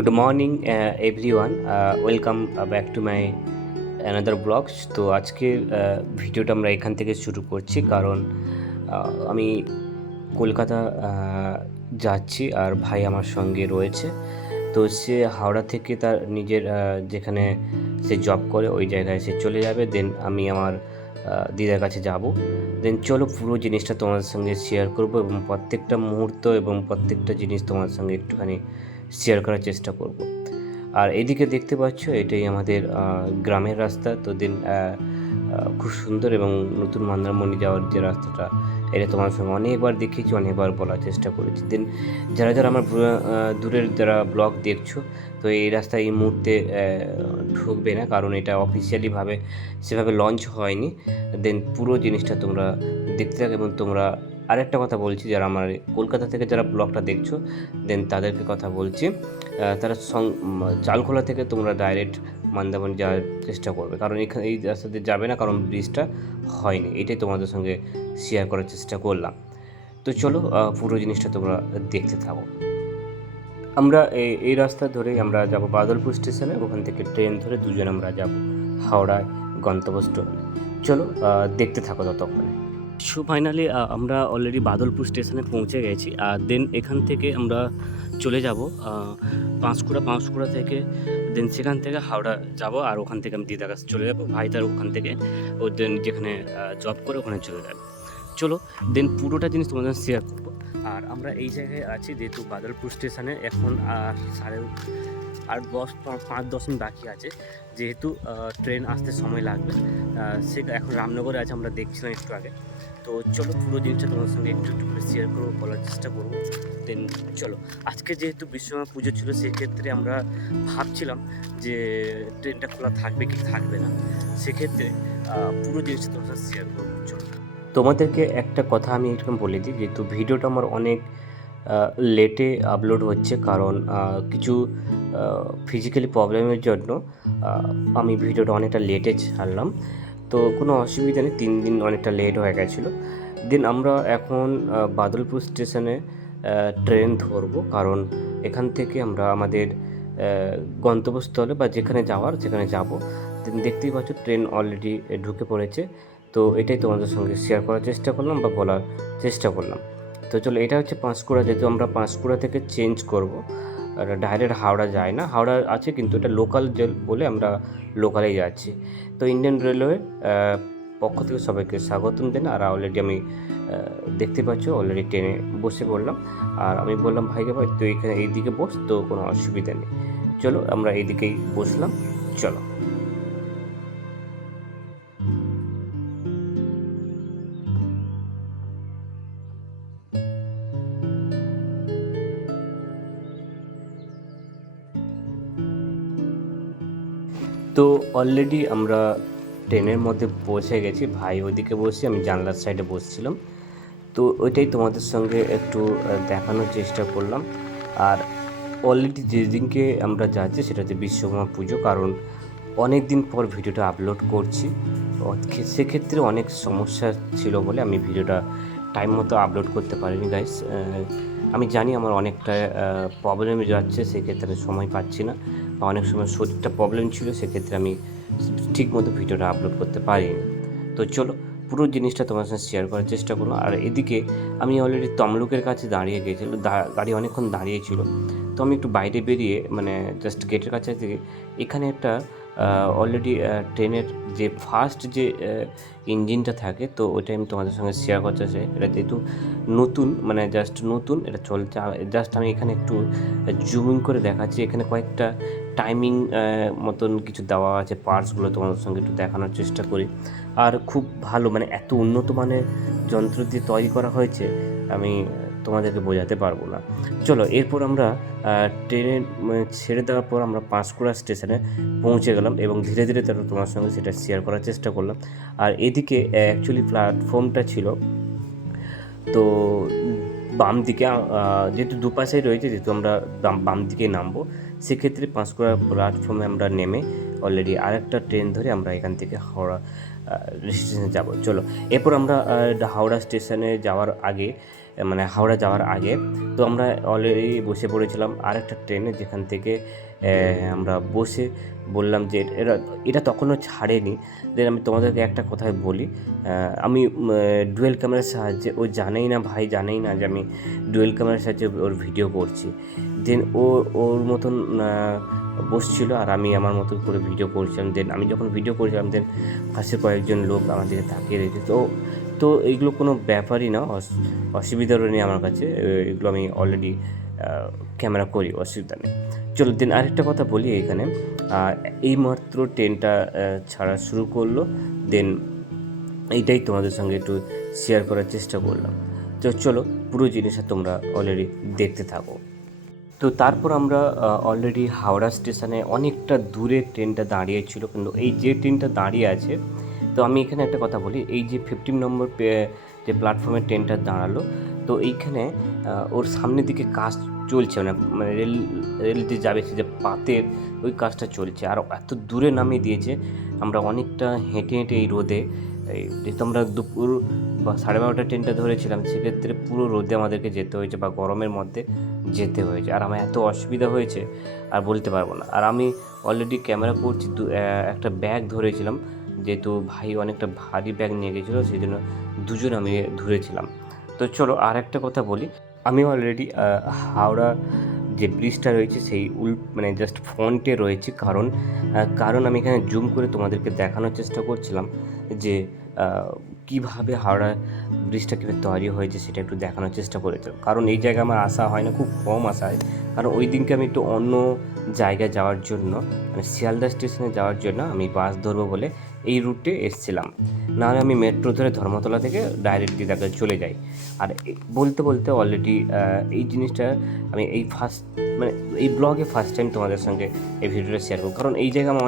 Good morning everyone, welcome back to my another blogs. তো আজকের ভিডিওটা আমরা এখান থেকে শুরু করছি, কারণ আমি কলকাতা যাচ্ছি আর ভাই আমার সঙ্গে রয়েছে। তো সে হাওড়া থেকে তার নিজের যেখানে সে জব করে ওই জায়গায় সে চলে যাবে, দেন আমি আমার দিদার কাছে যাব। দেন চলো পুরো জিনিসটা তোমাদের সঙ্গে শেয়ার করব এবং প্রত্যেকটা মুহূর্ত এবং প্রত্যেকটা জিনিস তোমাদের সঙ্গে একটুখানি শেয়ার করার চেষ্টা করব। আর এদিকে দেখতে পাচ্ছ এটাই আমাদের গ্রামের রাস্তা। তো দেন খুব সুন্দর এবং নতুন মন্দারমণি যাওয়ার যে রাস্তাটা, এটা তোমার সঙ্গে অনেকবার দেখিয়েছি, অনেকবার বলার চেষ্টা করেছি। দেন যারা যারা আমার দূরের যারা ব্লগ দেখছো, তো এই রাস্তায় এই মুহূর্তে ঢুকবে না, কারণ এটা অফিসিয়ালিভাবে সেভাবে লঞ্চ হয়নি। দেন পুরো জিনিসটা তোমরা দেখতে থাকো। এবং তোমরা আরেকটা কথা বলছি, যারা আমার কলকাতা থেকে যারা ব্লগটা দেখছো, দেন তাদেরকে কথা বলছি, তারা চালখোলা থেকে তোমরা ডাইরেক্ট মন্দারমণি যাওয়ার চেষ্টা করবে, কারণ এখানে এই রাস্তা দিয়ে যাবে না, কারণ ব্রিজটা হয়নি। এটাই তোমাদের সঙ্গে শেয়ার করার চেষ্টা করলাম। তো চলো পুরো জিনিসটা তোমরা দেখতে থাকো। আমরা এই রাস্তা ধরেই আমরা যাব বাদলপুর স্টেশনে, ওখান থেকে ট্রেন ধরে দুজন আমরা যাব হাওড়ায় গন্তব্যস্থলে। চলো দেখতে থাকো ততক্ষণে। ফাইনালি আমরা অলরেডি বাদলপুর স্টেশনে পৌঁছে গেছি। আর দেন এখান থেকে আমরা চলে যাব পাঁশকুড়া থেকে। দেন সেখান থেকে হাওড়া যাব, আর ওখান থেকে আমি দিদার কাছে চলে যাব। ভাই তার ওখান থেকে ও দেন যেখানে জব করে ওখানে চলে যাবে। চলো দেন পুরোটা জিনিস তোমাদের শেয়ার করবো। আর আমরা এই জায়গায় আছি যেহেতু বাদলপুর স্টেশনে, এখন আর 5-10 মিনিট বাকি আছে, যেহেতু ট্রেন আসতে সময় লাগবে। সে এখন রামনগরে আছে, আমরা দেখছিলাম একটু আগে। তো চলো পুরো জিনিসটা তোমার সঙ্গে একটু একটু করে শেয়ার করবো, বলার চেষ্টা করবো। দেন চলো, আজকে যেহেতু বিশ্বকর্মা পুজো ছিল, সেক্ষেত্রে আমরা ভাবছিলাম যে ট্রেনটা খোলা থাকবে কি থাকবে না। সেক্ষেত্রে পুরো জিনিসটা তোমার সাথে শেয়ার করবো। চলো, তোমাদেরকে একটা কথা আমি এরকম বলে দিই, যেহেতু ভিডিওটা আমার অনেক লেটে আপলোড হচ্ছে, কারণ কিছু ফিজিক্যালি প্রবলেমের জন্য আমি ভিডিওটা অনেকটা লেটে ছাড়লাম। তো কোনো অসুবিধা নেই, 3 দিন অনেকটা লেট হয়ে গেছিলো। দেন আমরা এখন বাদলপুর স্টেশনে ট্রেন ধরবো, কারণ এখান থেকে আমরা আমাদের গন্তব্যস্থলে বা যেখানে যাওয়ার সেখানে যাব। দেন দেখতেই পাচ্ছ ট্রেন অলরেডি ঢুকে পড়েছে। তো এটাই তোমাদের সঙ্গে শেয়ার করার চেষ্টা করলাম বা বলার চেষ্টা করলাম। তো চলো, এটা হচ্ছে পাঁশকুড়া, যেহেতু আমরা পাঁশকুড়া থেকে চেঞ্জ করব, ডাইরেক্ট হাওড়া যায় না। হাওড়া আছে কিন্তু এটা লোকাল বলে আমরা লোকালেই যাচ্ছি। তো ইন্ডিয়ান রেলওয়ে পক্ষ থেকে সবাইকে স্বাগতম দেন। আর অলরেডি আমি দেখতে পাচ্ছ অলরেডি ট্রেনে বসে পড়লাম। আর আমি বললাম ভাইকে, ভাই তুই এখানে এইদিকে বস, তো কোনো অসুবিধা নেই। চলো আমরা এইদিকেই বসলাম। চলো, তো অলরেডি আমরা ট্রেনের মধ্যে পৌঁছে গেছি। ভাই ওইদিকে বসে, আমি জানলার সাইডে বসছিলাম। তো ওইটাই তোমাদের সঙ্গে একটু দেখানোর চেষ্টা করলাম। আর অলরেডি যেদিনকে আমরা যাচ্ছি সেটা হচ্ছে বিশ্বকর্মা পুজো, কারণ অনেক দিন পর ভিডিওটা আপলোড করছি। সেক্ষেত্রে অনেক সমস্যা ছিল বলে আমি ভিডিওটা টাইম মতো আপলোড করতে পারিনি গাইস। আমি জানি আমার অনেকটা প্রবলেমে যাচ্ছে, সেক্ষেত্রে আমি সময় পাচ্ছি না, বা অনেক সময় শরীরটা প্রবলেম ছিল, সেক্ষেত্রে আমি ঠিক মতো ভিডিওটা আপলোড করতে পারিনি। তো চলো পুরো জিনিসটা তোমার সাথে শেয়ার করার চেষ্টা করুন। আর এদিকে আমি অলরেডি তমলুকের কাছে দাঁড়িয়ে গিয়েছিল, গাড়ি অনেকক্ষণ দাঁড়িয়েছিল। তো আমি একটু বাইরে বেরিয়ে, মানে জাস্ট গেটের কাছে থেকে, এখানে একটা অলরেডি ট্রেনের যে ফার্স্ট যে ইঞ্জিনটা থাকে, তো ওইটা আমি তোমাদের সঙ্গে শেয়ার করতে চাই। এটা যেহেতু নতুন, মানে জাস্ট নতুন এটা চলছে, জাস্ট আমি এখানে একটু জুমিং করে দেখাচ্ছি। এখানে কয়েকটা টাইমিং মতন কিছু দেওয়া আছে, পার্টসগুলো তোমাদের সঙ্গে একটু দেখানোর চেষ্টা করি। আর খুব ভালো, মানে এত উন্নত মানের যন্ত্র দিয়ে তৈরি করা হয়েছে, আমি তোমাদেরকে বোঝাতে পারবো না। চলো, এরপর আমরা ট্রেনে ছেড়ে দেওয়ার পর আমরা পাঁশকুড়া স্টেশনে পৌঁছে গেলাম, এবং ধীরে ধীরে তারপর তোমার সঙ্গে সেটা শেয়ার করার চেষ্টা করলাম। আর এদিকে অ্যাকচুয়ালি প্ল্যাটফর্মটা ছিল তো বাম দিকে, যেহেতু দুপাশেই রয়েছে, যেহেতু আমরা বাম দিকে নামবো, সেক্ষেত্রে পাঁশকুড়া প্ল্যাটফর্মে আমরা নেমে অলরেডি আরেকটা ট্রেন ধরে আমরা এখান থেকে হাওড়া স্টেশনে যাব। চলো, এরপর আমরা হাওড়া স্টেশনে যাওয়ার আগে মানে হাওড়া যাওয়ার আগে। তো আমরা অলরেডি বসে পড়েছিলাম আরেকটা ট্রেনে, যেখান থেকে আমরা বসে বললাম যে এটা তখনও ছাড়েনি। দেন আমি তোমাদেরকে একটা কথাই বলি, আমি ডুয়েল ক্যামেরার সাহায্যে, ও জানেই না, ভাই জানেই না যে আমি ডুয়েল ক্যামেরার সাহায্যে ওর ভিডিও করছি। দেন ওর মতন বসছিল আর আমি আমার মতন করে ভিডিও করছিলাম। দেন আমি যখন ভিডিও করছিলাম, দেন পাশে কয়েকজন লোক আমার দিকে তাকিয়ে রয়েছে। তো এইগুলো কোনো ব্যাপারই না, অসুবিধারও নেই আমার কাছে, এগুলো আমি অলরেডি ক্যামেরা করি, অসুবিধা নেই। চলো, দেন আরেকটা কথা বলি এখানে, এইমাত্র ট্রেনটা ছাড়া শুরু করলো। দেন এইটাই তোমাদের সঙ্গে একটু শেয়ার করার চেষ্টা করলাম। তো চলো, পুরো জিনিসটা তোমরা অলরেডি দেখতে থাকো। তো তারপর আমরা অলরেডি হাওড়া স্টেশনে অনেকটা দূরে ট্রেনটা দাঁড়িয়েছিল, কিন্তু এই যে ট্রেনটা দাঁড়িয়ে আছে, তো আমি এখানে একটা কথা বলি, এই যে 15 নম্বর যে প্ল্যাটফর্মে ট্রেনটা দাঁড়ালো, তো এইখানে ওর সামনের দিকে কাজ চলছে, মানে রেল যে যাবে, সে যে পাতের ওই কাজটা চলছে, আর এত দূরে নামিয়ে দিয়েছে। আমরা অনেকটা হেঁটে হেঁটে এই রোদে, যেহেতু আমরা দুপুর বা 12:30 ট্রেনটা ধরেছিলাম, সেক্ষেত্রে পুরো রোদে আমাদেরকে যেতে হয়েছে বা গরমের মধ্যে যেতে হয়েছে, আর আমার এত অসুবিধা হয়েছে আর বলতে পারবো না। আর আমি অলরেডি ক্যামেরা করছি, একটা ব্যাগ ধরেছিলাম, যেহেতু ভাই অনেকটা ভারী ব্যাগ নিয়ে গেছিলো, সেই জন্য দুজন আমি ধরেছিলাম। তো চলো, আর একটা কথা বলি, আমি অলরেডি হাওড়া যে ব্রিজটা রয়েছে সেই মানে জাস্ট ফ্রন্টে রয়েছে, কারণ আমি এখানে জুম করে তোমাদেরকে দেখানোর চেষ্টা করছিলাম যে কীভাবে হাওড়া ব্রিজটা কীভাবে তৈরি হয়েছে সেটা একটু দেখানোর চেষ্টা করেছিলাম। কারণ এই জায়গায় আমার আসা হয় না, খুব কম আসা হয়, কারণ ওই দিনকে আমি একটু অন্য জায়গায় যাওয়ার জন্য, মানে শিয়ালদা স্টেশনে যাওয়ার জন্য আমি বাস ধরবো বলে এই রুটে এসেছিলাম। নাহলে আমি মেট্রো ধরে ধর্মতলা থেকে ডাইরেক্ট দিদাকে চলে যাই। আর বলতে বলতে অলরেডি এই জিনিসটা আমি মানে এই ব্লগে ফার্স্ট টাইম তোমাদের সঙ্গে এই ভিডিওটা শেয়ার করব, কারণ এই জায়গা আমার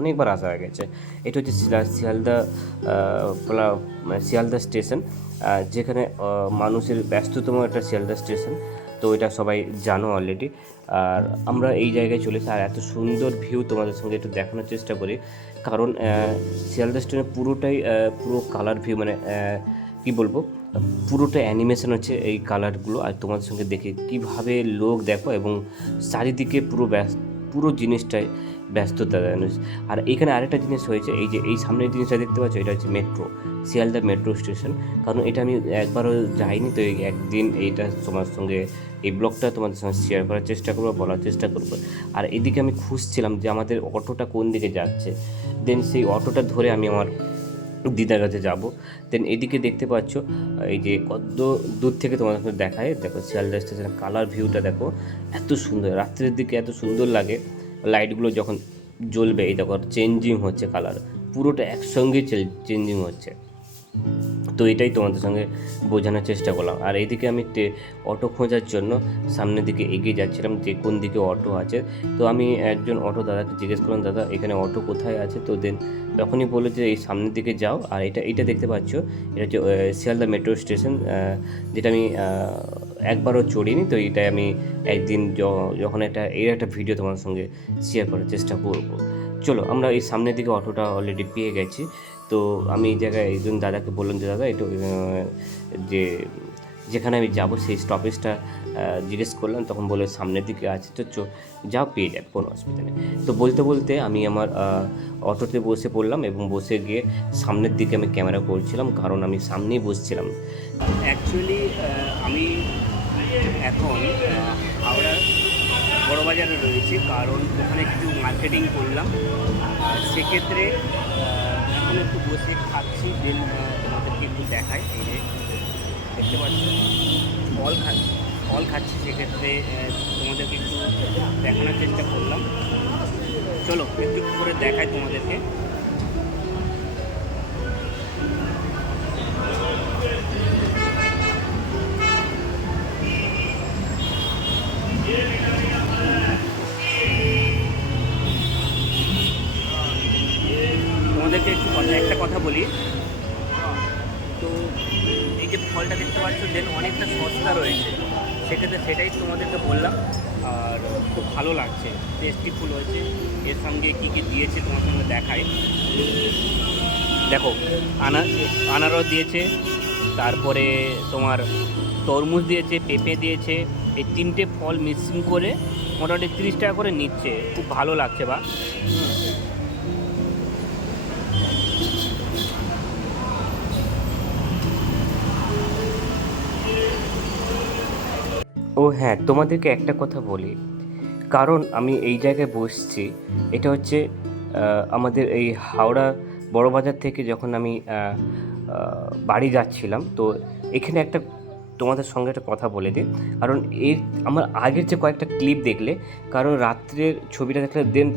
অনেকবার আসা হয়ে গেছে। এটা হচ্ছে শিয়ালদা স্টেশন, যেখানে মানুষের ব্যস্ততম একটা শিয়ালদা স্টেশন। তো এটা সবাই জানো অলরেডি। আর আমরা এই জায়গায় চলেছি, আর এত সুন্দর ভিউ তোমাদের সঙ্গে একটু দেখানোর চেষ্টা করি, কারণ শিয়ালদা স্টেশনে পুরো কালার ভিউ, মানে কী বলবো, পুরোটা অ্যানিমেশন হচ্ছে এই কালারগুলো। আর তোমাদের সঙ্গে দেখে কীভাবে লোক দেখো, এবং চারিদিকে পুরো জিনিসটাই ব্যস্ততা। আর এখানে আরেকটা জিনিস হয়েছে, এই যে এই সামনের জিনিসটা দেখতে পাচ্ছ, এটা হচ্ছে মেট্রো, শিয়ালদা মেট্রো স্টেশন। কারণ এটা আমি একবারও যাইনি, তো একদিন এইটা তোমার সঙ্গে এই ব্লগটা তোমাদের সঙ্গে শেয়ার করার চেষ্টা করবো, বলার চেষ্টা করবো। আর এদিকে আমি খুঁজছিলাম যে আমাদের অটোটা কোন দিকে যাচ্ছে, দেন সেই অটোটা ধরে আমি আমার দিদার কাছে যাবো। দেন এদিকে দেখতে পাচ্ছ, এই যে কত দূর থেকে তোমাদের সাথে দেখায়, দেখো শিয়ালদা স্টেশনের কালার ভিউটা দেখো, এত সুন্দর, রাত্রের দিকে এত সুন্দর লাগে। লাইটগুলো যখন জ্বলবে, এই দেখো চেঞ্জিং হচ্ছে কালার, পুরোটা একসঙ্গে চেঞ্জিং হচ্ছে। তো এটাই তোমাদের সঙ্গে বোঝানোর চেষ্টা করলাম। আর এইদিকে আমি অটো খোঁজার জন্য সামনের দিকে এগিয়ে যাচ্ছিলাম, যে কোন দিকে অটো আছে। তো আমি একজন অটো দাদাকে জিজ্ঞেস করলাম, দাদা এখানে অটো কোথায় আছে? তো দেন তখনই বললো যে এই সামনের দিকে যাও। আর এটা দেখতে পাচ্ছ, এটা হচ্ছে শিয়ালদা মেট্রো স্টেশন, যেটা আমি একবারও চড়িনি। তো এটাই আমি একদিন যখন একটা ভিডিও তোমার সঙ্গে শেয়ার করার চেষ্টা করবো। চলো, আমরা এই সামনের দিকে অটোটা অলরেডি পেয়ে গেছি। তো আমি এই জায়গায় একজন দাদাকে বললাম যে দাদা একটু যেখানে আমি যাব সেই স্টপেজটা জিজ্ঞেস করলাম, তখন বলে সামনের দিকে আছে, তো যাও, পেয়ে যাবে, কোনো অসুবিধা নেই। তো বলতে বলতে আমি আমার অটোতে বসে পড়লাম, এবং বসে গিয়ে সামনের দিকে আমি ক্যামেরা করছিলাম, কারণ আমি সামনেই বসছিলাম। অ্যাকচুয়ালি আমি এখন হাওড়া বড়বাজারে রয়েছি, কারণ ওখানে কিছু মার্কেটিং করলাম, সেক্ষেত্রে এখন একটু বসে খাচ্ছি। দেন তোমাদেরকে একটু দেখাই, এই যে দেখতে পাচ্ছি ফল খাচ্ছি, সেক্ষেত্রে তোমাদেরকে একটু দেখানোর চেষ্টা করলাম। চলো একটু করে দেখাই তোমাদেরকে। তোমাদেরকে একটা কথা বলি, তো এই যে ফলটা দেখতে পাচ্ছ, দেন অনেকটা সস্তা রয়েছে, সেক্ষেত্রে সেটাই তোমাদেরকে বললাম। আর খুব ভালো লাগছে, টেস্টি ফুল হয়েছে। এর সঙ্গে কী কী দিয়েছে তোমার সঙ্গে দেখাই। দেখো, আনারস দিয়েছে, তারপরে তোমার তরমুজ দিয়েছে, পেঁপে দিয়েছে। এই 3টে ফল মিক্সিং করে মোটামুটি 30 টাকা করে নিচ্ছে। খুব ভালো লাগছে বা ও হ্যাঁ, তোমাদেরকে একটা কথা বলি, কারণ আমি এই জায়গায় বসছি, এটা হচ্ছে আমাদের এই হাওড়া বড়বাজার থেকে যখন আমি বাড়ি যাচ্ছিলাম, তো এখানে একটা তোমাদের সঙ্গে একটা কথা বলে দিই। কারণ এর আমার আগের যে কয়েকটা ক্লিপ দেখলে, কারণ রাত্রের ছবিটা দেখলে দেন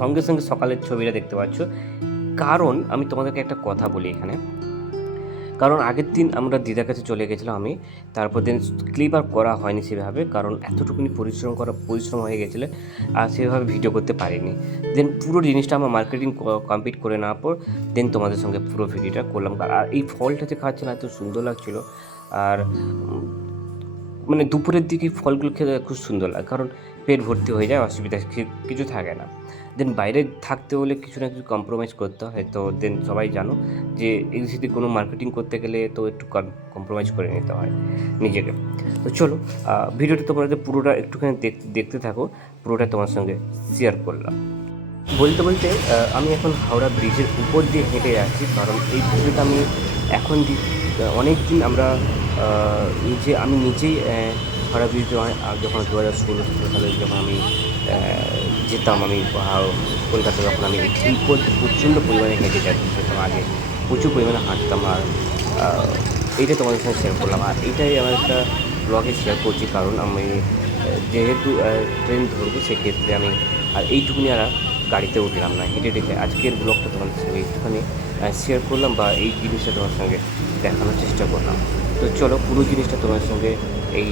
সঙ্গে সঙ্গে সকালের ছবিটা দেখতে পাচ্ছ। কারণ আমি তোমাদেরকে একটা কথা বলি এখানে, কারণ আগের দিন আমরা দিদার কাছে চলে গেছিলাম আমি, তারপর দিন ক্লিপ আর করা হয়নি সেভাবে, কারণ এতটুকুনি পরিশ্রম হয়ে গেছিলো আর সেভাবে ভিডিও করতে পারিনি। দেন পুরো জিনিসটা আমার মার্কেটিং কমপ্লিট করে নেওয়ার পর দেন তোমাদের সঙ্গে পুরো ভিডিওটা করলাম। আর এই ফলটা যে খাচ্ছিলাম এত সুন্দর লাগছিলো। আর মানে দুপুরের দিকে ফলগুলো খেতে খুব সুন্দর লাগে, কারণ পেট ভর্তি হয়ে যায়, অসুবিধা কিছু থাকে না। দেন বাইরে থাকতে হলে কিছু না কিছু কম্প্রোমাইজ করতে হয়, তো দেন সবাই জানো যে এই যদি কোনো মার্কেটিং করতে গেলে তো একটু কম্প্রোমাইজ করে নিতে হয় নিজেকে। তো চলো ভিডিওটা তোমাদের পুরোটা একটুখানি দেখতে থাকো, পুরোটা তোমার সঙ্গে শেয়ার করলাম। বলতে বলতে আমি এখন হাওড়া ব্রিজের উপর দিয়ে হেঁটে যাচ্ছি, কারণ এই ভিডিওটা আমি এখন অনেক দিন আমরা আমি নিজেই হাওড়া ব্রিজে যখন 2016 সালে যখন আমি যেতাম, আমি কলকাতা যখন আমি এই প্রচণ্ড পরিমাণে হেঁটে যেতাম, আগে প্রচুর পরিমাণে হাঁটতাম। আর এইটা তোমাদের সঙ্গে শেয়ার করলাম, আর এইটাই আমার একটা ব্লগে শেয়ার করছি, কারণ আমি যেহেতু ট্রেন ধরবো সেক্ষেত্রে আমি আর এইটুকুনি আর গাড়িতে উঠলাম না, হেঁটে হেঁটে আজকের ব্লগটা তোমাদের সঙ্গে একটুখানি শেয়ার করলাম বা এই জিনিসটা তোমার সঙ্গে দেখানোর চেষ্টা করলাম। তো চলো পুরো জিনিসটা তোমার সঙ্গে এই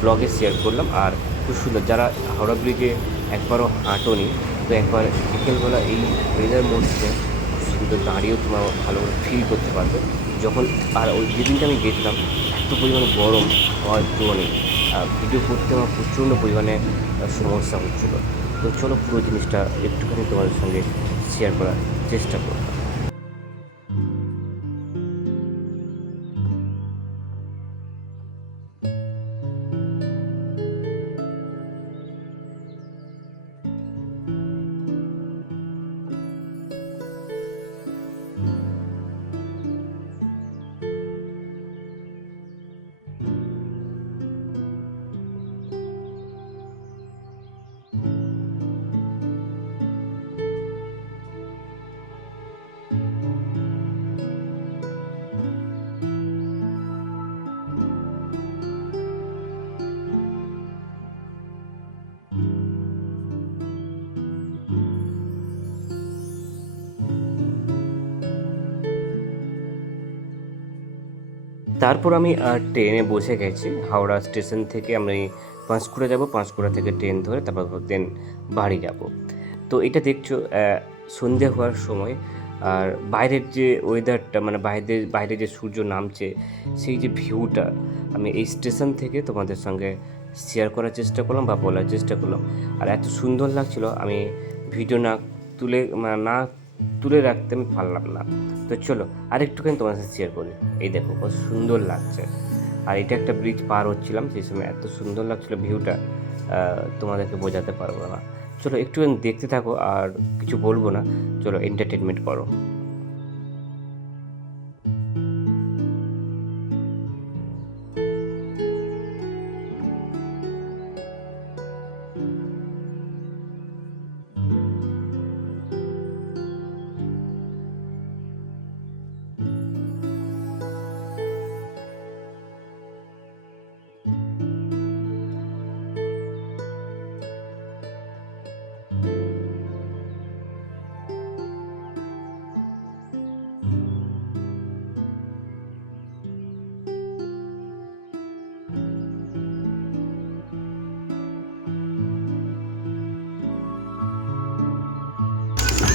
ব্লগে শেয়ার করলাম। আর খুব সুন্দর, যারা হাওড়া ব্রিজে একবারও হাঁটোনি, তো একবার বিকেলবেলা এই ওয়েদার মধ্যে খুব সুন্দর দাঁড়িয়েও তোমার ভালো করে ফিল করতে পারবে যখন। আর ওই যেদিনটা আমি গেছিলাম এত পরিমাণে গরম হওয়ার জন্য ভিডিও করতে আমার প্রচণ্ড পরিমাণে সমস্যা হচ্ছিলো। তো চলো পুরো জিনিসটা একটুখানি তোমাদের সঙ্গে শেয়ার করার চেষ্টা করব। তারপর আমি ট্রেনে বসে গেছি, হাওড়া স্টেশন থেকে আমি পাঁশকুড়া যাব, পাঁশকুড়া থেকে ট্রেন ধরে তারপর দেন বাড়ি যাব। তো এটা দেখছো সন্ধে হওয়ার সময়, আর বাইরের যে ওয়েদারটা, মানে বাইরে যে সূর্য নামছে, সেই যে ভিউটা আমি এই স্টেশন থেকে তোমাদের সঙ্গে শেয়ার করার চেষ্টা করলাম বা বলার চেষ্টা করলাম। আর এত সুন্দর লাগছিল, আমি ভিডিও না তুলে রাখতে আমি পারলাম না। তো চলো আরেকটুখানি তোমার সাথে শেয়ার করি। এই দেখো কত সুন্দর লাগছে, আর এটা একটা ব্রিজ পার হচ্ছিলাম, সেই সময় এত সুন্দর লাগছিল ভিউটা, তোমাদেরকে বোঝাতে পারবো না। চলো একটুখানি দেখতে থাকো, আর কিছু বলবো না, চলো এন্টারটেনমেন্ট করো।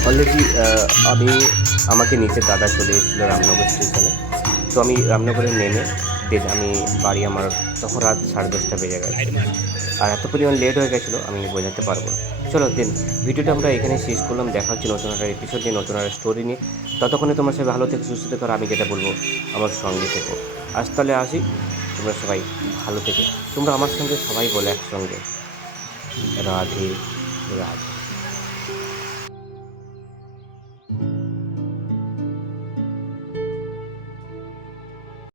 অলরেডি আমাকে নিচে দাদা চলে এসেছিলো রামনগর স্টেশনে। তো আমি রামনগরে নেমে আমি বাড়ি, আমার তখন রাত 10:30 বেজে গেছে, আর এত পরিমাণ লেট হয়ে গেছিলো আমি বোঝাতে পারবো না। চলো দেন ভিডিওটা আমরা এখানে শেষ করলাম। দেখা হচ্ছে নতুন একটা এপিসোড নিয়ে, নতুন একটা স্টোরি নিয়ে। ততক্ষণে তোমার সবাই ভালো থেকে সুস্থ থেকো, আর আমি যেটা বলবো আমার সঙ্গে থেকো। আজ তাহলে আসি, তোমরা সবাই ভালো থেকো। তোমরা আমার সঙ্গে সবাই বলে একসঙ্গে রাধে রাধে।